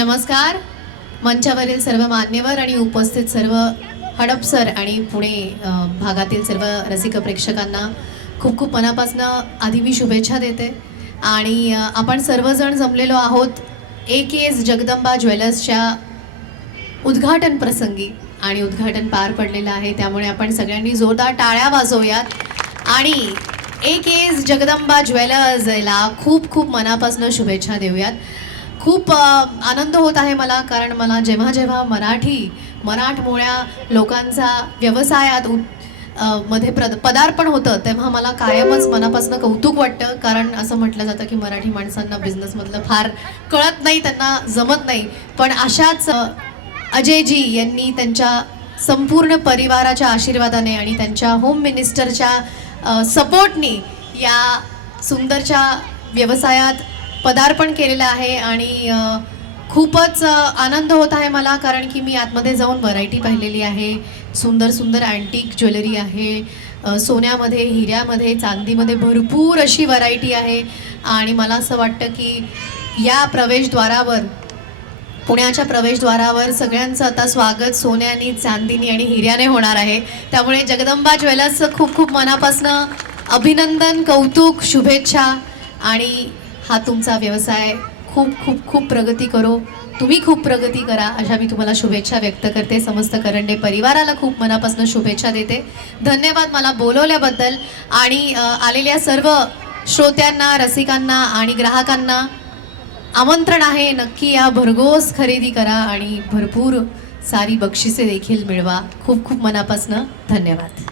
नमस्कार. मंचावरील सर्व मान्यवर आणि उपस्थित सर्व हडपसर आणि पुणे भागातील सर्व रसिक प्रेक्षकांना खूप खूप मनापासनं आधी मी शुभेच्छा देते. आणि आपण सर्वजण जमलेलो आहोत ए के एस जगदंबा ज्वेलर्सच्या उद्घाटन प्रसंगी. आणि उद्घाटन पार पडलेलं आहे त्यामुळे आपण सगळ्यांनी जोरदार टाळ्या वाजवूयात. आणि ए के एस जगदंबा ज्वेलर्सला खूप खूप मनापासून शुभेच्छा देऊयात. खूप आनंद होत आहे मला कारण मला जेव्हा जेव्हा मराठी मराठमोळ्या लोकांचा व्यवसायात उ मध्ये प्रद पदार्पण होतं तेव्हा मला कायमच मनापासून कौतुक वाटतं कारण असं म्हटलं जातं की मराठी माणसांना बिझनेसमधलं फार कळत नाही त्यांना जमत नाही. पण अशाच अजयजी यांनी त्यांच्या संपूर्ण परिवाराच्या आशीर्वादाने आणि त्यांच्या होम मिनिस्टरच्या सपोर्टनी या सुंदरच्या व्यवसायात पदार्पण केलेलं आहे आणि खूपच आनंद होत आहे मला कारण की मी आतमध्ये जाऊन व्हरायटी पाहिलेली आहे. सुंदर सुंदर अँटिक ज्वेलरी आहे. सोन्यामध्ये हिऱ्यामध्ये चांदीमध्ये भरपूर अशी व्हरायटी आहे आणि मला असं वाटतं की या प्रवेशद्वारावर पुण्याच्या प्रवेशद्वारावर सगळ्यांचं आता स्वागत सोन्यानी चांदीनी आणि हिऱ्याने होणार आहे. त्यामुळे जगदंबा ज्वेलर्सचं खूप खूप मनापासनं अभिनंदन कौतुक शुभेच्छा आणि हा तुमचा व्यवसाय खूप खूप खूप प्रगती करो. तुम्ही खूप प्रगती करा अशा मी तुम्हाला शुभेच्छा व्यक्त करते. समस्त करंडे परिवाराला खूप मनापासून शुभेच्छा देते. धन्यवाद मला बोलवल्याबद्दल आणि आलेल्या सर्व श्रोत्यांना रसिकांना आणि ग्राहकांना. आमंत्रण आहे नक्की या भरघोस खरेदी करा आणि भरपूर सारी बक्षिसे देखील मिळवा. खूप खूप मनापासनं धन्यवाद.